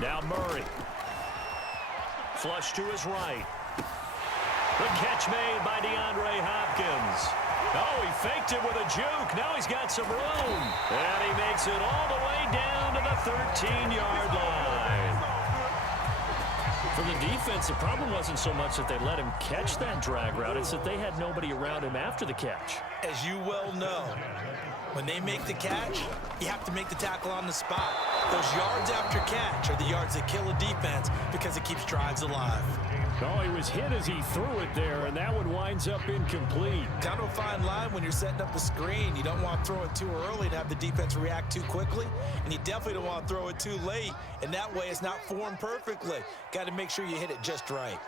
Now Murray. Flush to his right. The catch made by DeAndre Hopkins. Oh, he faked it with a juke. Now he's got some room. And he makes it all the way down to the 13-yard line. For the defense, the problem wasn't so much that they let him catch that drag route. It's that they had nobody around him after the catch. As you well know, when they make the catch, you have to make the tackle on the spot. Those yards after catch are the yards that kill a defense because it keeps drives alive. Oh, he was hit as he threw it there, and that one winds up incomplete. Kind of a fine line when you're setting up a screen. You don't want to throw it too early and have the defense react too quickly, and you definitely don't want to throw it too late, and that way it's not formed perfectly. Got to make sure you hit it just right.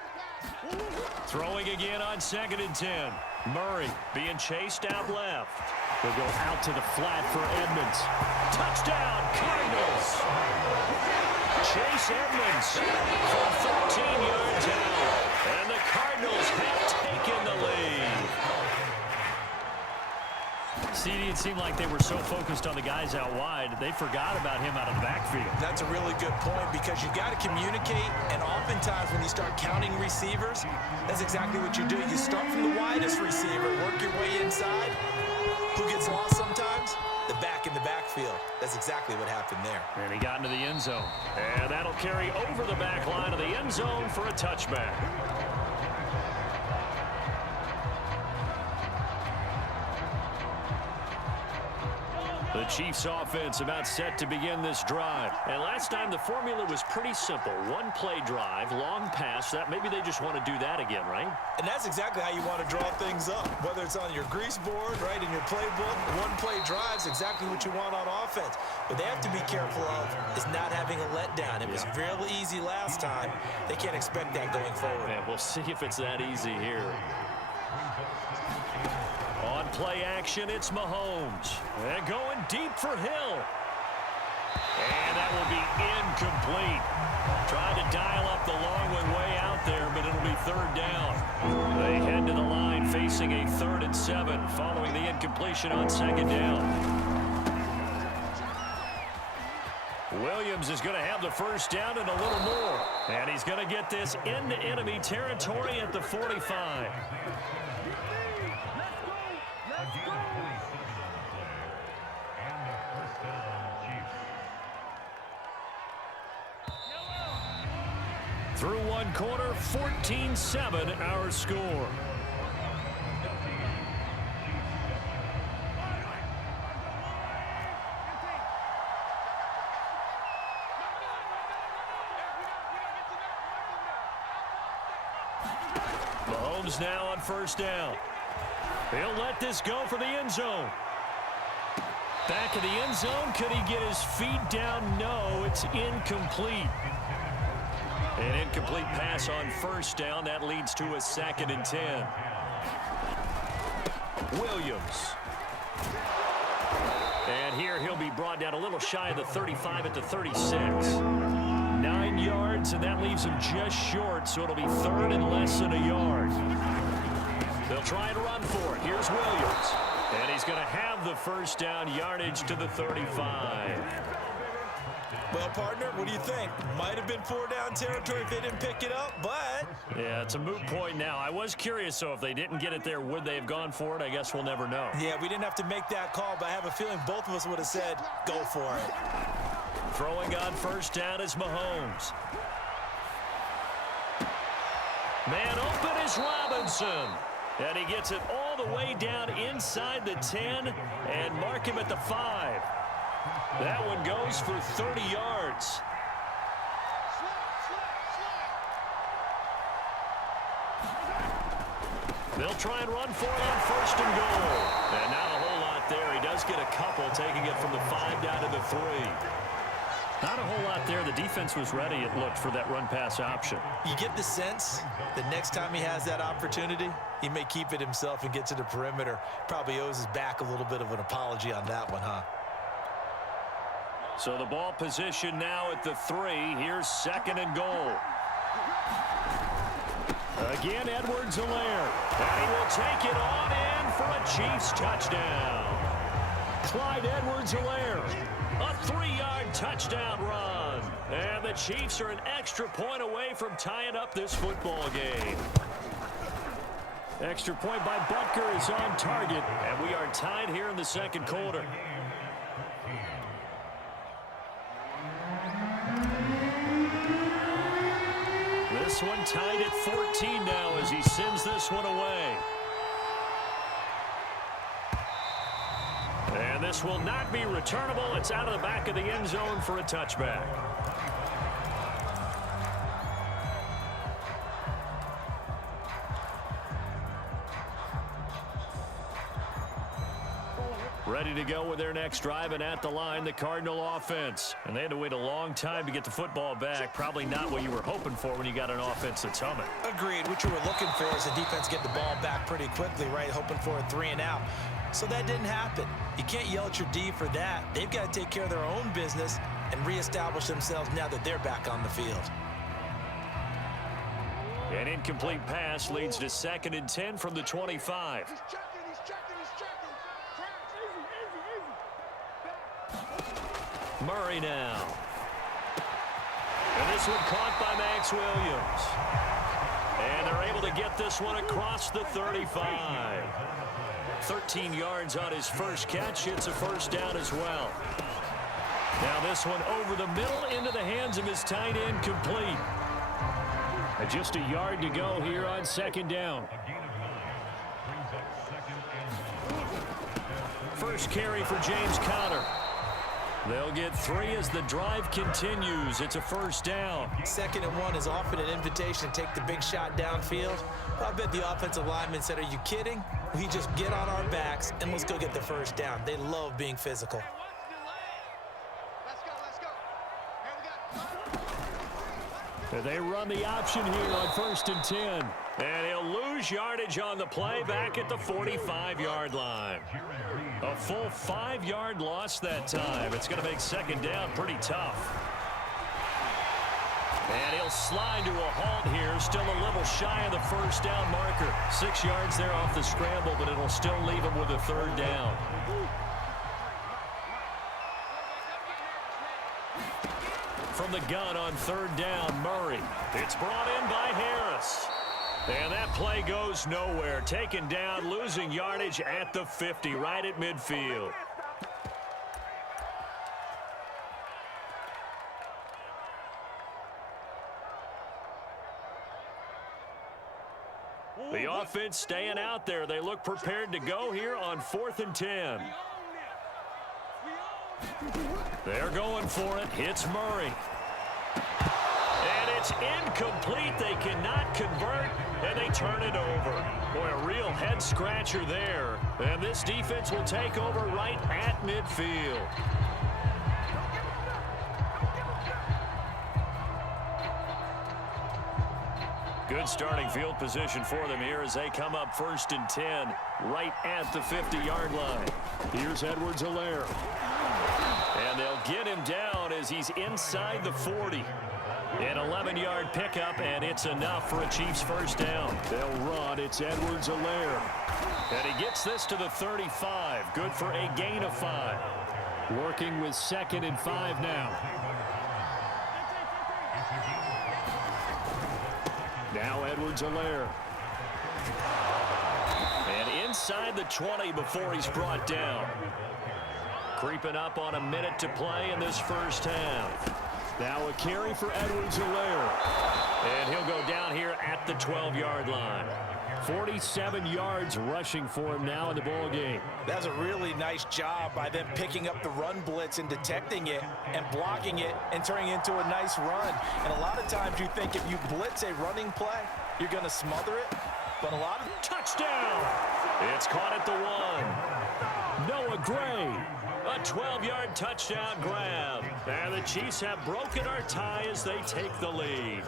Throwing again on 2nd and 10. Murray being chased out left. They'll go out to the flat for Edmonds. Touchdown, Cardinals! Chase Edmonds from 13 yards out. And the Cardinals have taken the lead. CD, it seemed like they were so focused on the guys out wide, they forgot about him out of the backfield. That's a really good point because you got to communicate, and oftentimes when you start counting receivers, that's exactly what you do. You start from the widest receiver, work your way inside. Who gets lost sometimes? The back in the backfield. That's exactly what happened there. And he got into the end zone. And that'll carry over the back line of the end zone for a touchback. The Chiefs offense about set to begin this drive. And last time the formula was pretty simple. One play drive, long pass. That maybe they just want to do that again, right? And that's exactly how you want to draw things up. Whether it's on your grease board, right, in your playbook, one play drive's exactly what you want on offense. What they have to be careful of is not having a letdown. It was really easy last time. They can't expect that going forward. And we'll see if it's that easy here. On play action, it's Mahomes. And going deep for Hill. And that will be incomplete. Trying to dial up the long one way out there, but it'll be 3rd down. They head to the line facing a 3rd and 7 following the incompletion on 2nd down. Williams is going to have the 1st down and a little more. And he's going to get this into enemy territory at the 45. Through one quarter, 14-7 our score. Mahomes now on 1st down. He'll let this go for the end zone. Back of the end zone. Could he get his feet down? No, it's incomplete. An incomplete pass on 1st down. That leads to a 2nd and 10. Williams. And here he'll be brought down a little shy of the 35 at the 36. 9 yards, and that leaves him just short, so it'll be 3rd and less than a yard. They'll try and run for it. Here's Williams. And he's going to have the 1st down, yardage to the 35. Well, partner, what do you think? Might have been 4-down territory if they didn't pick it up, but... Yeah, it's a moot point now. I was curious, so if they didn't get it there, would they have gone for it? I guess we'll never know. Yeah, we didn't have to make that call, but I have a feeling both of us would have said, go for it. Throwing on 1st down is Mahomes. Man open is Robinson. And he gets it all the way down inside the 10 and mark him at the 5. That one goes for 30 yards. They'll try and run for it on 1st and goal. And not a whole lot there. He does get a couple, taking it from the 5 down to the 3. Not a whole lot there. The defense was ready, it looked, for that run-pass option. You get the sense that next time he has that opportunity, he may keep it himself and get to the perimeter. Probably owes his back a little bit of an apology on that one, huh? So the ball position now at the 3. Here's 2nd and goal. Again, Edwards-Helaire. And he will take it on in for a Chiefs touchdown. Clyde Edwards-Helaire. A 3-yard touchdown run. run. And the Chiefs are an extra point away from tying up this football game. Extra point by Butker is on target, and we are tied here in the second quarter. This one tied at 14 now as he sends this one away. And this will not be returnable. It's out of the back of the end zone for a touchback. Ready to go with their next drive, and at the line, the Cardinal offense. And they had to wait a long time to get the football back. Probably not what you were hoping for when you got an offense that's humming. Agreed. What you were looking for is the defense get the ball back pretty quickly, right? Hoping for a 3 and out. So that didn't happen. You can't yell at your D for that. They've got to take care of their own business and reestablish themselves now that they're back on the field. An incomplete pass leads to 2nd and 10 from the 25. Murray now. And this one caught by Max Williams. And they're able to get this one across the 35. 13 yards on his first catch. It's a first down as well. Now this one over the middle into the hands of his tight end, complete. And just a yard to go here on 2nd down. First carry for James Conner. They'll get 3 as the drive continues. It's a first down. 2nd and 1 is often an invitation to take the big shot downfield. I bet the offensive lineman said, are you kidding? We just get on our backs and let's go get the first down. They love being physical. They run the option here on 1st and 10. And he'll lose yardage on the play back at the 45-yard line. A full 5-yard loss that time. It's going to make 2nd down pretty tough. And he'll slide to a halt here. Still a little shy of the first down marker. 6 yards there off the scramble, but it'll still leave him with a 3rd down. From the gun on 3rd down, Murray. It's brought in by Harris. And that play goes nowhere. Taken down, losing yardage at the 50, right at midfield. The offense staying out there. They look prepared to go here on 4th and 10. They're going for it. Hits Murray. And it's incomplete. They cannot convert, and they turn it over. Boy, a real head-scratcher there. And this defense will take over right at midfield. Good starting field position for them here as they come up 1st and 10, right at the 50-yard line. Here's Edwards-Helaire. And they'll get him down as he's inside the 40. An 11-yard pickup, and it's enough for a Chiefs first down. They'll run. It's Edwards-Helaire. And he gets this to the 35. Good for a gain of 5. Working with 2nd and 5 now. Now Edwards-Helaire. And inside the 20 before he's brought down. Creeping up on a minute to play in this first half. Now a carry for Edwards-Helaire. And he'll go down here at the 12-yard line. 47 yards rushing for him now in the ball game. That's a really nice job by them picking up the run blitz and detecting it and blocking it and turning it into a nice run. And a lot of times you think if you blitz a running play, you're going to smother it. But a lot of... Touchdown! It's caught at the 1. Noah Gray. A 12-yard touchdown grab. And the Chiefs have broken our tie as they take the lead.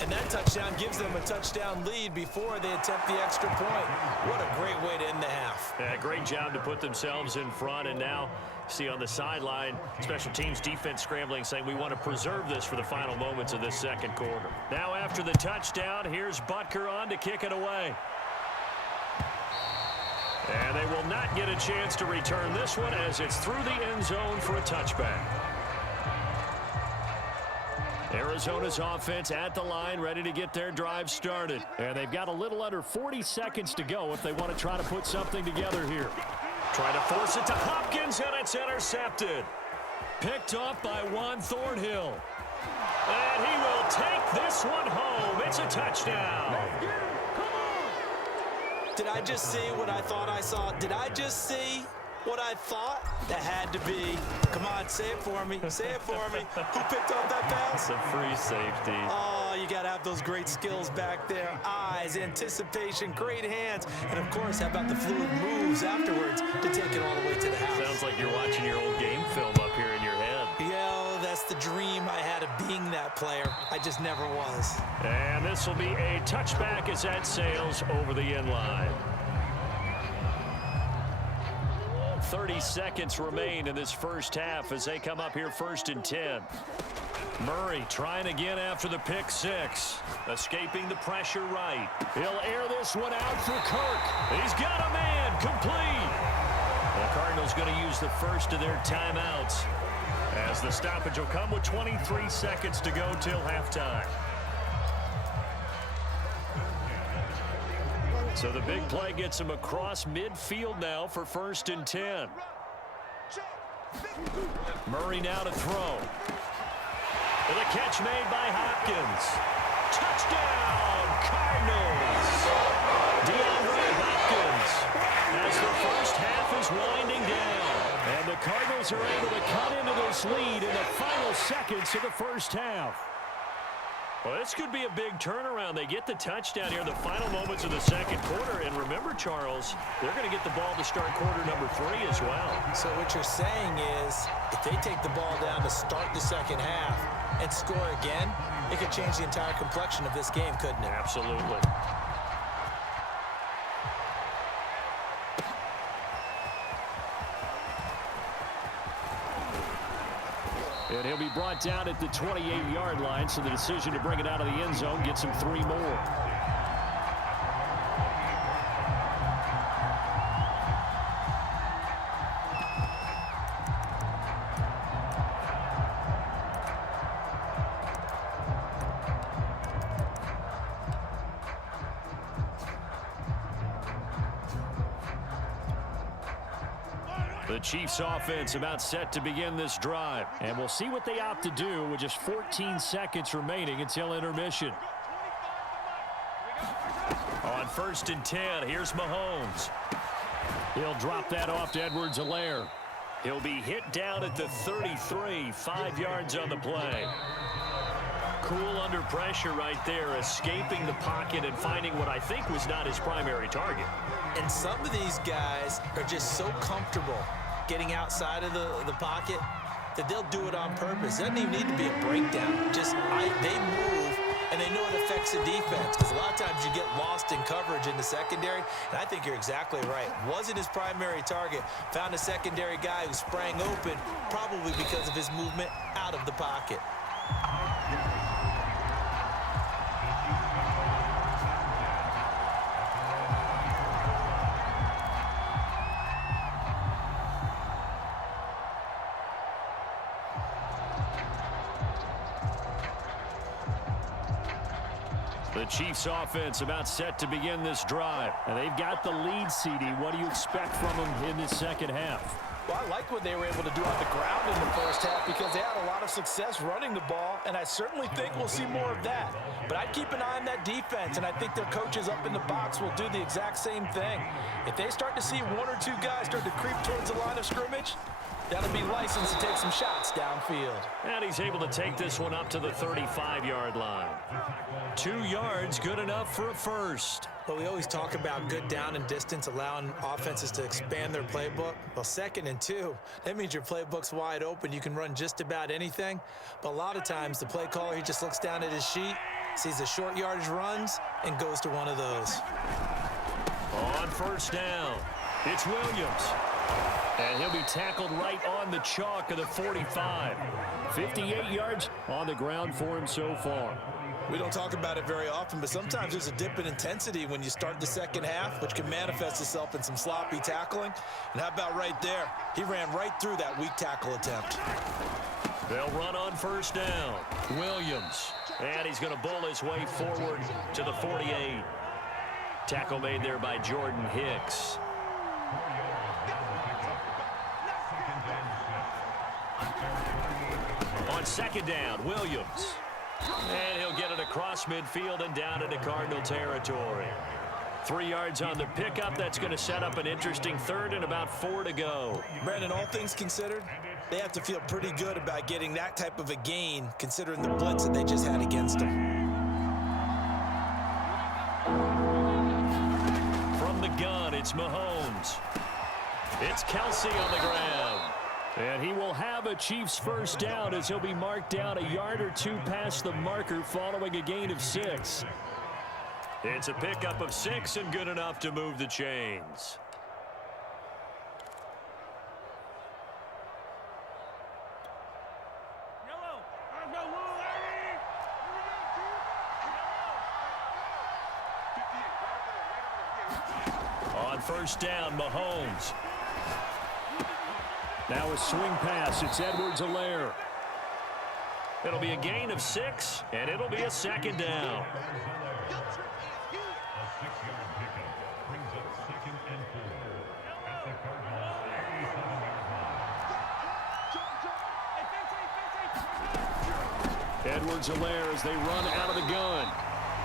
And that touchdown gives them a touchdown lead before they attempt the extra point. What a great way to end the half. Yeah, great job to put themselves in front. And now, see on the sideline, special teams defense scrambling, saying we want to preserve this for the final moments of this second quarter. Now after the touchdown, here's Butker on to kick it away. And they will not get a chance to return this one as it's through the end zone for a touchback. Arizona's offense at the line, ready to get their drive started. And they've got a little under 40 seconds to go if they want to try to put something together here. Trying to force it to Hopkins, and it's intercepted. Picked off by Juan Thornhill. And he will take this one home. It's a touchdown. Did I just see what I thought I saw? Did I just see what I thought? That had to be. Come on, say it for me. Say it for me. Who picked up that pass? It's a free safety. Oh, you got to have those great skills back there. Eyes, anticipation, great hands. And, of course, how about the fluid moves afterwards to take it all the way to the house? Sounds like you're watching your old game film up here in your head. Yeah, that's the dream I had of being that player. I just never was. And this will be a touchback as that sails over the end line. 30 seconds remain in this first half as they come up here 1st and 10. Murray trying again after the pick six. Escaping the pressure right. He'll air this one out for Kirk. He's got a man complete. The Cardinals going to use the first of their timeouts as the stoppage will come with 23 seconds to go till halftime. So the big play gets him across midfield now for 1st and 10. Murray now to throw. And the catch made by Hopkins. Touchdown, Cardinals. DeAndre Hopkins as the first half is winding down. And the Cardinals are able to cut into this lead in the final seconds of the first half. Well, this could be a big turnaround. They get the touchdown here in the final moments of the second quarter. And remember, Charles, they're going to get the ball to start quarter number 3 as well. So what you're saying is if they take the ball down to start the second half and score again, it could change the entire complexion of this game, couldn't it? Absolutely. And he'll be brought down at the 28-yard line, so the decision to bring it out of the end zone gets him 3 more. The Chiefs offense about set to begin this drive. And we'll see what they opt to do with just 14 seconds remaining until intermission. On 1st and 10, here's Mahomes. He'll drop that off to Edwards-Helaire. He'll be hit down at the 33, 5 yards on the play. Cool under pressure right there, escaping the pocket and finding what I think was not his primary target. And some of these guys are just so comfortable getting outside of the pocket that they'll do it on purpose. It doesn't even need to be a breakdown. Just they move, and they know it affects the defense because a lot of times you get lost in coverage in the secondary, and I think you're exactly right. Wasn't his primary target. Found a secondary guy who sprang open, probably because of his movement out of the pocket. The Chiefs offense about set to begin this drive. And they've got the lead, CD. What do you expect from them in this second half? Well, I like what they were able to do on the ground in the first half because they had a lot of success running the ball, and I certainly think we'll see more of that. But I'd keep an eye on that defense, and I think their coaches up in the box will do the exact same thing. If they start to see 1 or 2 guys start to creep towards the line of scrimmage, that'll be licensed to take some shots downfield. And he's able to take this one up to the 35-yard line. 2 yards, good enough for a first. Well, we always talk about good down and distance, allowing offenses to expand their playbook. Well, 2nd and 2, that means your playbook's wide open. You can run just about anything. But a lot of times, the play caller, he just looks down at his sheet, sees the short yardage runs, and goes to one of those. On 1st down, it's Williams. And he'll be tackled right on the chalk of the 45. 58 yards on the ground for him so far. We don't talk about it very often, but sometimes there's a dip in intensity when you start the second half, which can manifest itself in some sloppy tackling. And how about right there? He ran right through that weak tackle attempt. They'll run on first down. Williams. And he's going to bull his way forward to the 48. Tackle made there by Jordan Hicks. On second down, Williams. And he'll get it across midfield and down into Cardinal territory. 3 yards on the pickup. That's going to set up an interesting third and about 4 to go. Brandon, all things considered, they have to feel pretty good about getting that type of a gain, considering the blitz that they just had against them. From the gun, it's Mahomes. It's Kelsey on the ground. And he will have a Chiefs first down as he'll be marked down a yard or two past the marker following a gain of 6. It's a pickup of 6 and good enough to move the chains. On first down, Mahomes. Now a swing pass. It's Edwards-Helaire. It'll be a gain of 6, and it'll be a second down. Edwards-Helaire as they run out of the gun.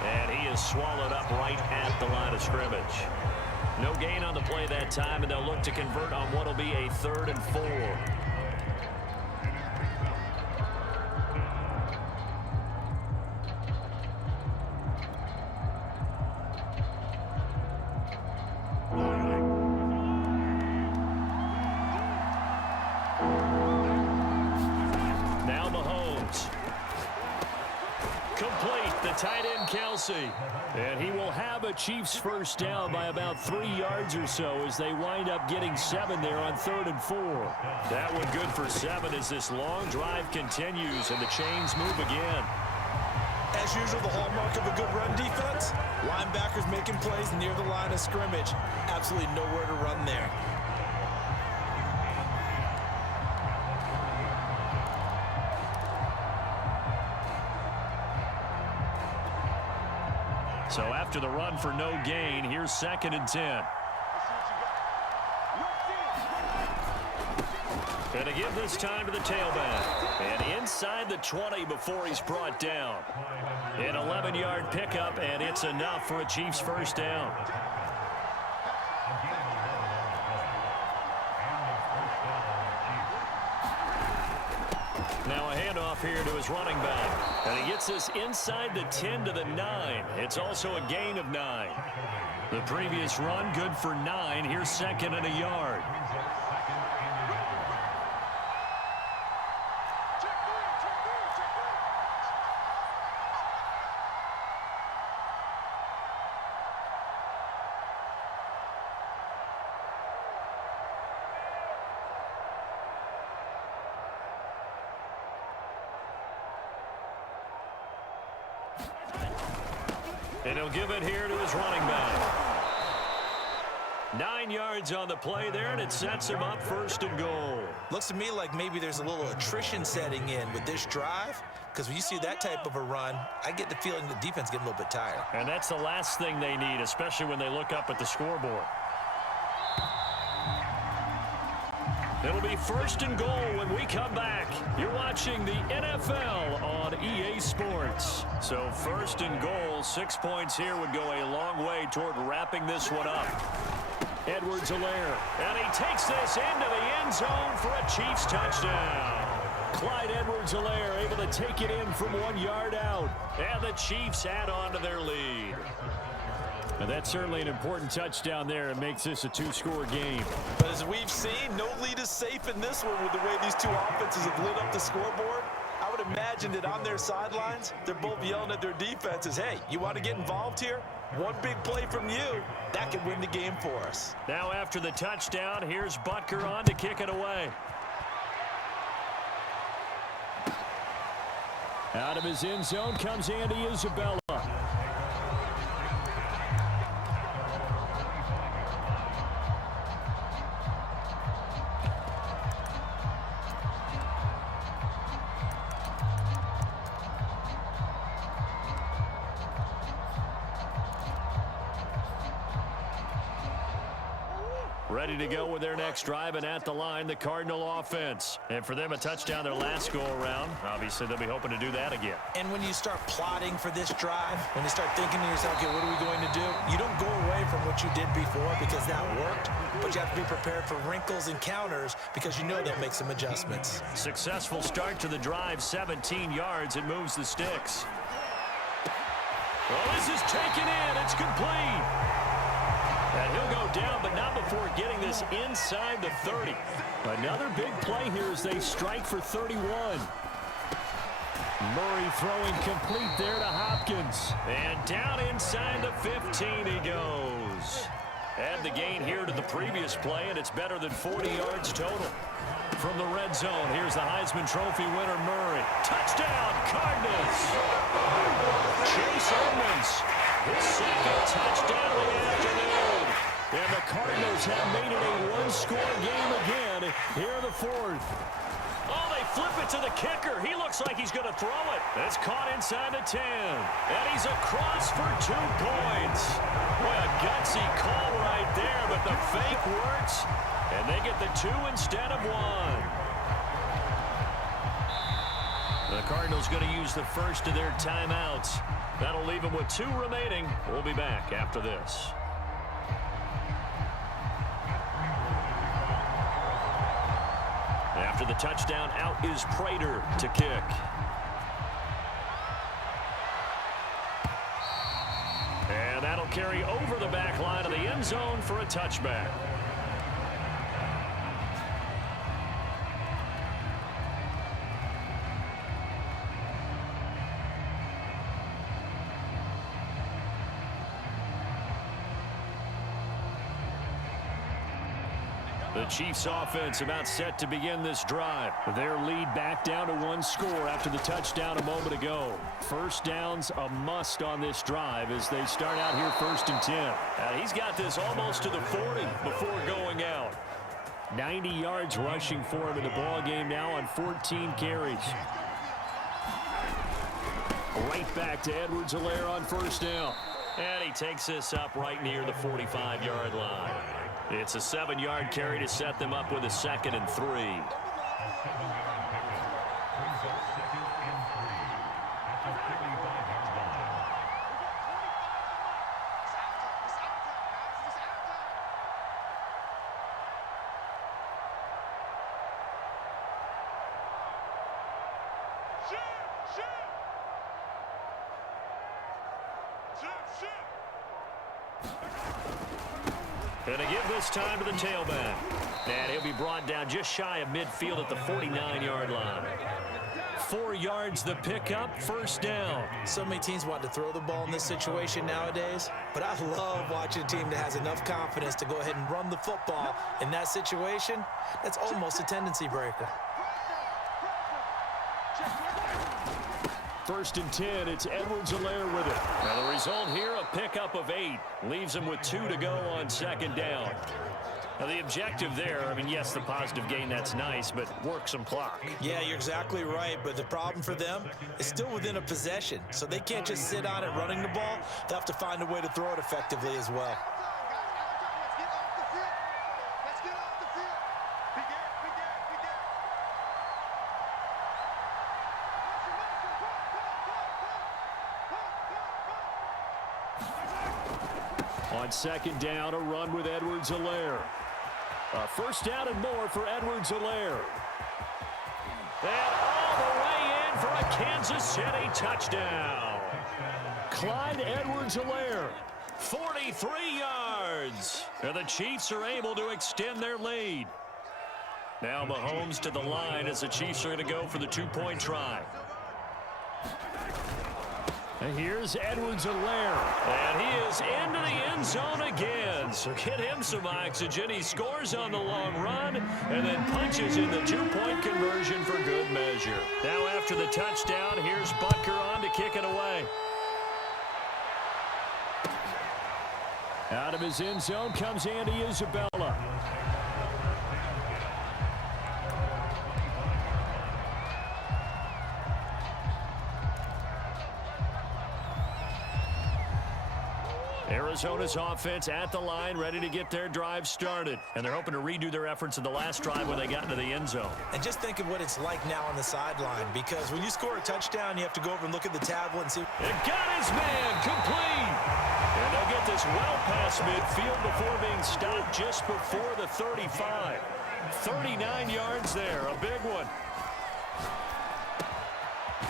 And he is swallowed up right at the line of scrimmage. No gain on the play that time, and they'll look to convert on what will be a 3rd and 4. Now Mahomes. Complete, the tight end Kelsey. And he will have a Chiefs first down by about 3 yards or so as they wind up getting 7 there on 3rd and 4. That one good for 7 as this long drive continues and the chains move again. As usual, the hallmark of a good run defense, linebackers making plays near the line of scrimmage. Absolutely nowhere to run there. So after the run for no gain, here's 2nd and 10. And to give this time to the tailback. And inside the 20 before he's brought down. An 11-yard pickup, and it's enough for a Chiefs first down. Now a handoff here to his running back. And he gets this inside the 10 to the 9. It's also a gain of 9. The previous run good for 9. Here's 2nd and a yard. And he'll give it here to his running back. 9 yards on the play there, and it sets him up 1st and goal. Looks to me like maybe there's a little attrition setting in with this drive, because when you see that type of a run, I get the feeling the defense getting a little bit tired. And that's the last thing they need, especially when they look up at the scoreboard. It'll be 1st and goal when we come back. You're watching the NFL on EA Sports. So 1st and goal, 6 points here would go a long way toward wrapping this one up. Edwards-Helaire, and he takes this into the end zone for a Chiefs touchdown. Clyde Edwards-Helaire able to take it in from 1 yard out. And the Chiefs add on to their lead. And that's certainly an important touchdown there. It makes this a 2-score game. But as we've seen, no lead is safe in this one with the way these two offenses have lit up the scoreboard. I would imagine that on their sidelines, they're both yelling at their defenses, hey, you want to get involved here? One big play from you, that could win the game for us. Now after the touchdown, here's Butker on to kick it away. Out of his end zone comes Andy Isabella. ready to go with their next drive, and at the line, the Cardinal offense. And for them, a touchdown their last go-around. Obviously, they'll be hoping to do that again. And when you start plotting for this drive, when you start thinking to yourself, okay, what are we going to do? You don't go away from what you did before because that worked, but you have to be prepared for wrinkles and counters because you know they'll make some adjustments. Successful start to the drive, 17 yards. It moves the sticks. Well, this is taken in. It's complete. And he'll go down, but not before getting this inside the 30. Another big play here as they strike for 31. Murray throwing complete there to Hopkins. And down inside the 15 he goes. Add the gain here to the previous play, and it's better than 40 yards total. From the red zone, here's the Heisman Trophy winner, Murray. Touchdown, Cardinals! Chase Edmonds, his second touchdown of the afternoon. And the Cardinals have made it a one-score game again here in the fourth. Oh, they flip it to the kicker. He looks like he's going to throw it. It's caught inside the 10. And he's across for 2 points. Boy, a gutsy call right there, but the fake works. And they get the 2 instead of 1. The Cardinals going to use the first of their timeouts. That'll leave them with 2 remaining. We'll be back after this. After the touchdown, out is Prater to kick. And that'll carry over the back line of the end zone for a touchback. The Chiefs offense about set to begin this drive. Their lead back down to 1 score after the touchdown a moment ago. First down's a must on this drive as they start out here 1st and 10. He's got this almost to the 40 before going out. 90 yards rushing for him in the ball game now on 14 carries. Right back to Edwards-Helaire on 1st down. And he takes this up right near the 45-yard line. It's a 7-yard carry to set them up with a 2nd and 3. And to give this time to the tailback. And he'll be brought down just shy of midfield at the 49-yard line. 4 yards the pickup, 1st down. So many teams want to throw the ball in this situation nowadays, but I love watching a team that has enough confidence to go ahead and run the football in that situation. That's almost a tendency breaker. 1st and 10, it's Edwards-Helaire with it. Now the result here, a pickup of 8. Leaves him with 2 to go on 2nd down. Now the objective there, I mean, yes, the positive gain, that's nice, but work some clock. Yeah, you're exactly right, but the problem for them is still within a possession, so they can't just sit on it running the ball. They'll have to find a way to throw it effectively as well. On 2nd down, a run with Edwards-Helaire. 1st down and more for Edwards-Helaire. And all the way in for a Kansas City touchdown. Clyde Edwards-Helaire, 43 yards. And the Chiefs are able to extend their lead. Now Mahomes to the line as the Chiefs are going to go for the 2-point try. And here's Edwards-Helaire. And he is into the end zone again. So get him some oxygen. He scores on the long run and then punches in the 2-point conversion for good measure. Now after the touchdown, here's Butker on to kick it away. Out of his end zone comes Andy Isabella. Arizona's offense at the line, ready to get their drive started. And they're hoping to redo their efforts in the last drive when they got into the end zone. And just think of what it's like now on the sideline, because when you score a touchdown, you have to go over and look at the tablet and see. It got his man complete. And they'll get this well past midfield before being stopped just before the 35. 39 yards there, a big one.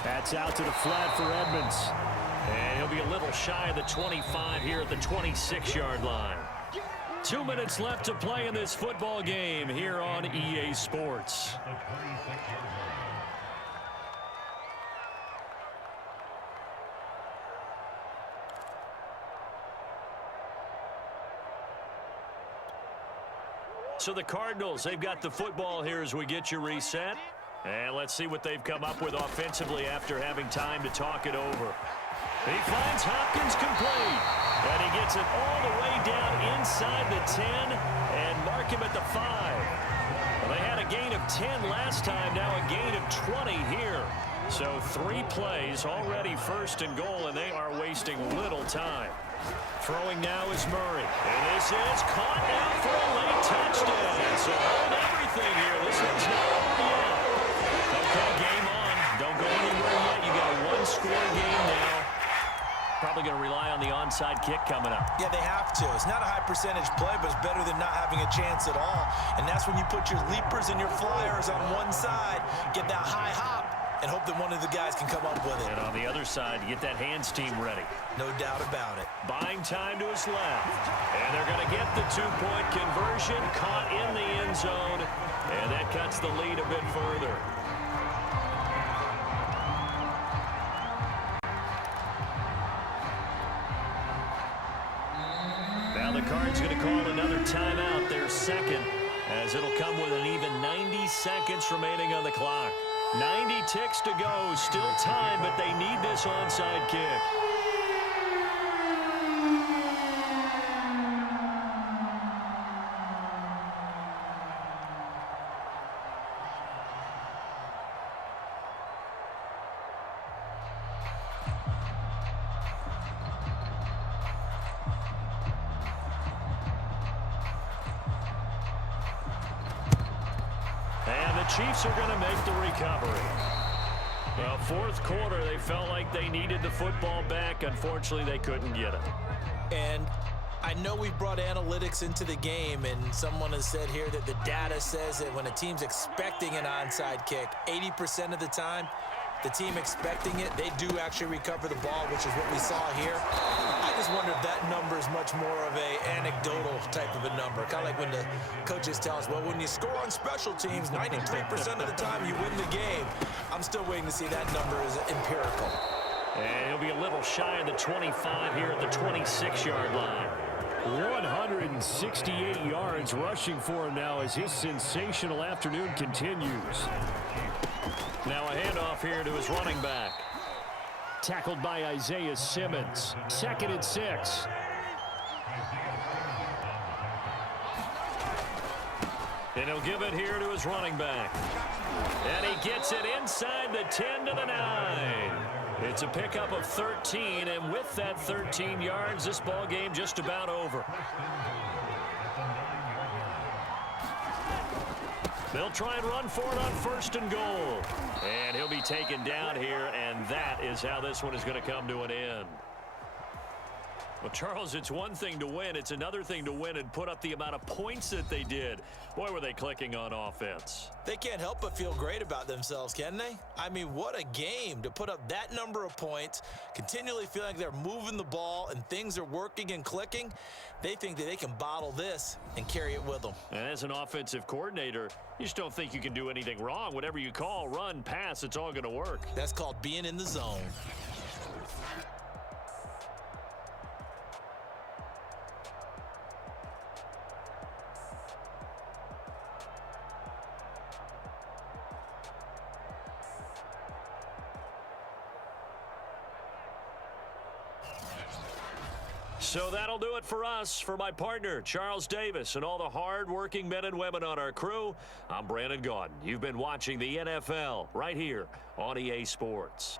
That's out to the flat for Edmonds. And he'll be a little shy of the 25 here at the 26-yard line. 2 minutes left to play in this football game here on EA Sports. So the Cardinals, they've got the football here as we get you reset. And let's see what they've come up with offensively after having time to talk it over. He finds Hopkins complete. And he gets it all the way down inside the 10 and mark him at the 5. Well, they had a gain of 10 last time, now a gain of 20 here. So 3 plays, already first and goal, and they are wasting little time. Throwing now is Murray. And this is caught now for a late touchdown. So hold everything here. This one's not over yet. Okay, game on. Don't go anywhere yet. You got a one-score game now. Probably going to rely on the onside kick coming up. Yeah, they have to. It's not a high percentage play, but it's better than not having a chance at all. And that's when you put your leapers and your flyers on one side, get that high hop, and hope that one of the guys can come up with it. And on the other side, you get that hands team ready. No doubt about it. Buying time to his left. And they're going to get the 2-point conversion, caught in the end zone, and that cuts the lead a bit further. Now the Cards going to call another timeout, their second, as it'll come with an even 90 seconds remaining on the clock. 90 ticks to go, still time, but they need this onside kick. Chiefs are going to make the recovery. Well, fourth quarter, they felt like they needed the football back. Unfortunately, they couldn't get it. And I know we've brought analytics into the game, and someone has said here that the data says that when a team's expecting an onside kick, 80% of the time, the team expecting it, they do actually recover the ball, which is what we saw here. I just wonder if that number is much more of a anecdotal type of a number. Kind of like when the coaches tell us, well, when you score on special teams, 93% of the time you win the game. I'm still waiting to see that number is empirical. And he'll be a little shy of the 25 here at the 26-yard line. 168 yards rushing for him now as his sensational afternoon continues. Now a handoff here to his running back. Tackled by Isaiah Simmons. 2nd and 6. And he'll give it here to his running back. And he gets it inside the 10 to the 9. It's a pickup of 13, and with that 13 yards, this ball game just about over. They'll try and run for it on 1st and goal. And he'll be taken down here, and that is how this one is going to come to an end. Well, Charles, it's one thing to win. It's another thing to win and put up the amount of points that they did. Boy, were they clicking on offense. They can't help but feel great about themselves, can they? I mean, what a game to put up that number of points, continually feeling like they're moving the ball and things are working and clicking. They think that they can bottle this and carry it with them. And as an offensive coordinator, you just don't think you can do anything wrong. Whatever you call, run, pass, it's all going to work. That's called being in the zone. So that'll do it for us. For my partner, Charles Davis, and all the hard-working men and women on our crew, I'm Brandon Gaudin. You've been watching the NFL right here on EA Sports.